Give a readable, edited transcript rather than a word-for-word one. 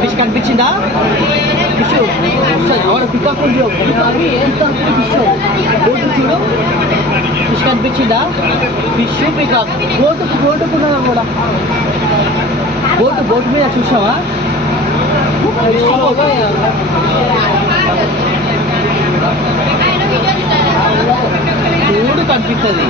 Fish కనిపించిందా? Fish ఎవరు pickup ఎంత ఫిష్ బోటు చూడు, ఫిష్ కనిపించిందా? ఫిష్ పికప్ బోటుకున్నా కూడా బోటు మీద చూసావా? చూడు కనిపిస్తుంది.